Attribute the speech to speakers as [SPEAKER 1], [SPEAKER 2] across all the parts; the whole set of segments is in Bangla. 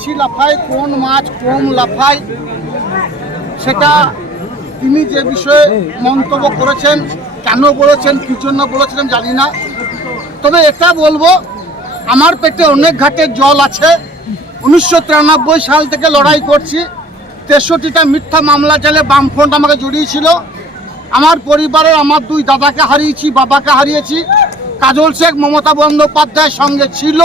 [SPEAKER 1] বেশি লাফায়, কোন মাছ কম লাফায়, সেটা তিনি যে বিষয়ে মন্তব্য করেছেন, কেন বলেছেন, কী জন্য বলেছেন জানি না। তবে এটা বলব, আমার পেটে অনেক ঘাটের জল আছে। উনিশশো তিরানব্বই সাল থেকে লড়াই করছি। তেষট্টিটা মিথ্যা মামলা চালে বামফ্রন্ট আমাকে জড়িয়েছিল। আমার পরিবারের আমার দুই দাদাকে হারিয়েছি, বাবাকে হারিয়েছি। কাজল শেখ, মমতা বন্দ্যোপাধ্যায়ের সঙ্গে ছিল,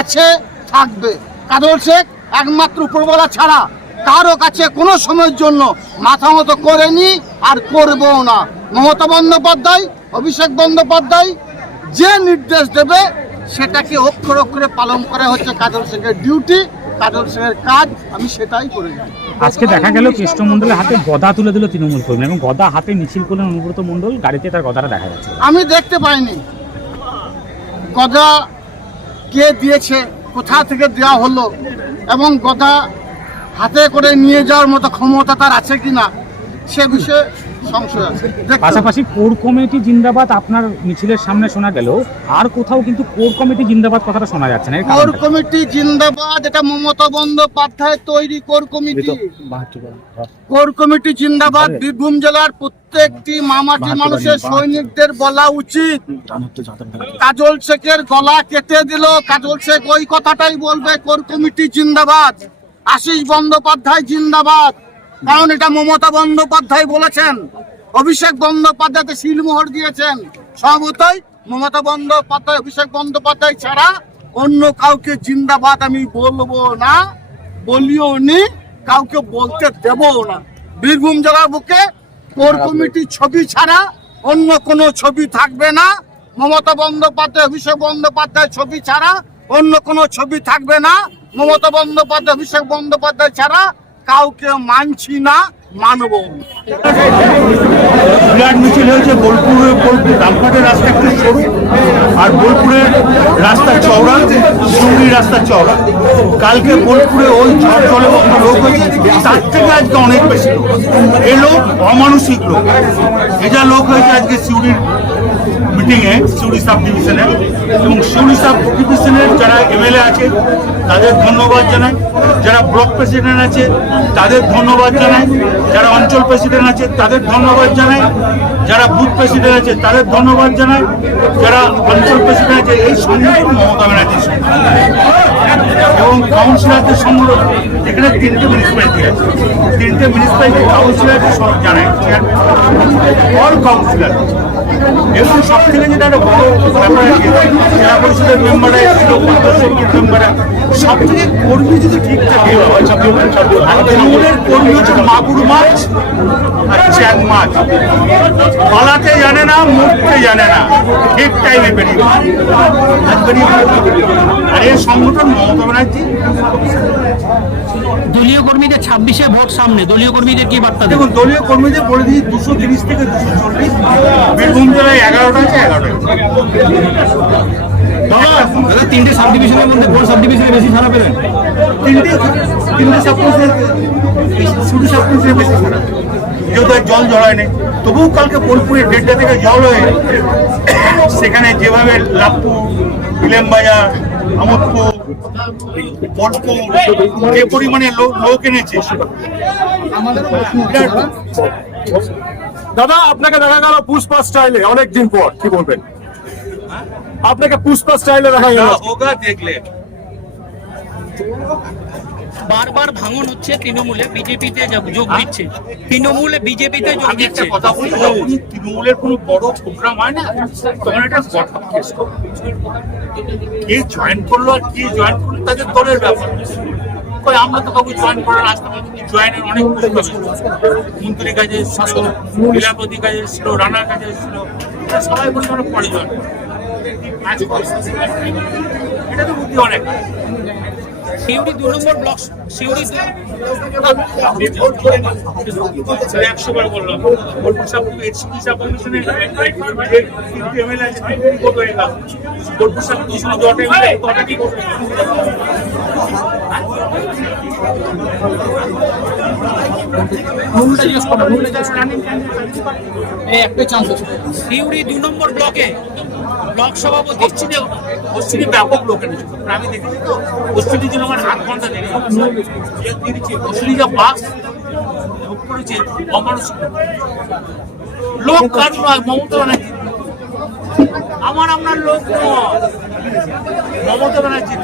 [SPEAKER 1] আছে, থাকবে। কাজল শেখ একমাত্র উপরবেলা ছাড়া কারও কাছে কোনো সময়ের জন্য মাথা মতো করেনি আর করবেও না। মমতা বন্দ্যোপাধ্যায় অভিষেক বন্দ্যোপাধ্যায় যে নির্দেশ দেবে সেটাকে অক্ষর অক্ষরে পালন করা হচ্ছে কাজল শেখের ডিউটি কাজল শেখের কাজ আমি সেটাই করে যাই
[SPEAKER 2] আজকে দেখা গেল কৃষ্ণমন্ডলের হাতে গদা তুলে দিল তৃণমূল কর্মী এবং গদা হাতে মিছিল করলেন অনুব্রত মণ্ডল গাড়িতে তার গদাটা দেখা যাচ্ছে।
[SPEAKER 1] আমি দেখতে পাইনি। গদা কে দিয়েছে? কোথা থেকে দেওয়া হলো এবং গদা হাতে করে নিয়ে যাওয়ার মতো ক্ষমতা তার আছে কি না সে বিষয়ে সংশয় আছে।
[SPEAKER 2] পাশাপাশি কোর কমিটি জিন্দাবাদ আপনার মিছিলের সামনে শোনা গেল। আর কোথাও কিন্তু কোর কমিটি জিন্দাবাদ কথাটা শোনা যাচ্ছে না
[SPEAKER 1] কোর কমিটি জিন্দাবাদ এটা মমতা বন্দ্যোপাধ্যায় তৈরি কোর কমিটি। কোর কমিটি জিন্দাবাদ বীরভূম জেলার প্রত্যেকটি মামাটি মানুষের সৈনিকদের বলা উচিত। কাজল শেখের গলা কেটে দিল। কাজল শেখ ওই কথাটাই বলবে কোর কমিটি জিন্দাবাদ। আশিস বন্দ্যোপাধ্যায় জিন্দাবাদ। কারণ এটা মমতা বন্দ্যোপাধ্যায় বলেছেন। অভিষেক বন্দ্যোপাধ্যায়কে শিলমোহর দিয়েছেন। সবতই মমতা বন্দ্যোপাধ্যায় অভিষেক বন্দ্যোপাধ্যায় ছাড়া অন্য কাউকে জিন্দাবাদ আমি বলব না বলিও নি কাউকে বলতে দেবও না। বীরভূম জেলার বুকে কোর কমিটির ছবি ছাড়া অন্য কোনো ছবি থাকবে না। মমতা বন্দ্যোপাধ্যায় অভিষেক বন্দ্যোপাধ্যায় ছবি ছাড়া অন্য কোনো ছবি থাকবে না। মমতা বন্দ্যোপাধ্যায় অভিষেক বন্দ্যোপাধ্যায় ছাড়া কাউকে মানছি না, মানব।
[SPEAKER 3] বিরাট মিছিল হয়েছে, বোলপুরে, বোলপুর ডালপাটের রাস্তা একটু সরু, আর বোলপুরের রাস্তা চওড়া সিউড়ির রাস্তা চওড়া। কালকে বোলপুরে ওই ঝড় জলে লোক হয়েছে, তার থেকে আজকে অনেক বেশি লোক। এই লোক অমানসিক লোক। এ যা লোক হয়েছে আজকে সিউড়ির মিটিংয়ে সিউড়ি সাব ডিভিশনে এবং সিউড়ি সাব ডিভিশনের যারা এমএলএ আছে, তাদের ধন্যবাদ জানাই। যারা ব্লক প্রেসিডেন্ট আছে, তাদের ধন্যবাদ জানাই। যারা অঞ্চল প্রেসিডেন্ট আছে, তাদের ধন্যবাদ জানাই। যারা বুথ প্রেসিডেন্ট আছে, তাদের ধন্যবাদ জানাই। যারা অঞ্চল প্রেসিডেন্ট আছে, এই সংগঠন মমতা ব্যানার্জির এবং কাউন্সিলরদের সংগ্রহ এখানে তিনটে মিউনিসিপ্যালিটি আছে। তিনটে মিউনিসিপ্যালিটি কাউন্সিলরকে সব জানাই। অল কাউন্সিলর এবং সব থেকে যেটা একটা বড় ব্যাপার জেলা পরিষদের মেম্বাররা মেম্বাররা সব থেকে কর্মী যদি ঠিক থাকে তৃণমূলের কর্মী হচ্ছে মাগুর মাছ আর চ্যাং মাছ। পালাতে জানে না, মরতে জানে না। ঠিক টাইমে বেরিয়ে। আর এই সংগঠন মমতা ব্যানার্জি
[SPEAKER 4] দলীয় কর্মীদের ছাব্বিশে ভোট সামনে। দলীয় কর্মীদের কি বার্তা
[SPEAKER 3] দেখুন দলীয় কর্মীদের বলে দিই দুশো তিরিশ থেকে দুশো চল্লিশ। বীরভূম জেলায় এগারোটা আছে এগারোটা।
[SPEAKER 4] তিনটে সাব ডিভিশনের মধ্যে কোন সাব ডিভিশনে বেশি সারা পেলেন?
[SPEAKER 3] তিনটে তিনটে শুধু সাপ্লাইসের বেশি জল জড়ায় নেই তবুও কালকে বোলপুরে দেড়টা থেকে জল হয়ে সেখানে যেভাবে লাভপুর ইলেমবাজার আমোদপুর যে পরিমাণে লোক এনেছে।
[SPEAKER 5] দাদা আপনাকে দেখা গেল পুষ্পা স্টাইলে অনেকদিন পর কি বলবেন? আপনাকে পুষ্পা স্টাইলে দেখা গেল।
[SPEAKER 3] হোগা দেখলে।
[SPEAKER 4] বারবার ভাঙন হচ্ছে তৃণমূলে বিজেপিতে যোগ দিচ্ছে। তৃণমূলে বিজেপিতে যোগ
[SPEAKER 3] একটা
[SPEAKER 4] দিচ্ছে।
[SPEAKER 3] তৃণমূলের কোনো বড় প্রোগ্রাম হয় না তখন একটা কে জয়েন করল আর কে জয়েন করল তাদের দলের ব্যাপার। কই আমরা তো কাউকে জয়েন করার আসতে জয়েনের অনেক। মন্ত্রীর কাছে এসেছিল লীলাপতির কাছে এসেছিল রানার কাছে এসেছিল সবাই বলছে আমরা পরে জয়েন এটা তো বুদ্ধি অনেক।
[SPEAKER 4] সিউড়ি দু নম্বর ব্লক সিউড়ি
[SPEAKER 3] একশো বার বললাম। বোলপুর সাব এসপি সাব কমিশনের কিন্তু এমএলএ আছে কত এলাকা বোলপুর সাব কমিশনে যত এমএলএ কটা কি করবে?
[SPEAKER 4] সিউড়ি দু নম্বর ব্লকে ব্লক সভাপতি
[SPEAKER 3] পশ্চিমে পশ্চিমে ব্যাপক লোকের আমি দেখেছি তো ছিল আমার আধ ঘণ্টা দেরি পশ্চিমে যা বাস করেছে অমানুষ লোক। নয়, মমতা ব্যানার্জি। আমার আপনার লোক নয়। মমতা ব্যানার্জি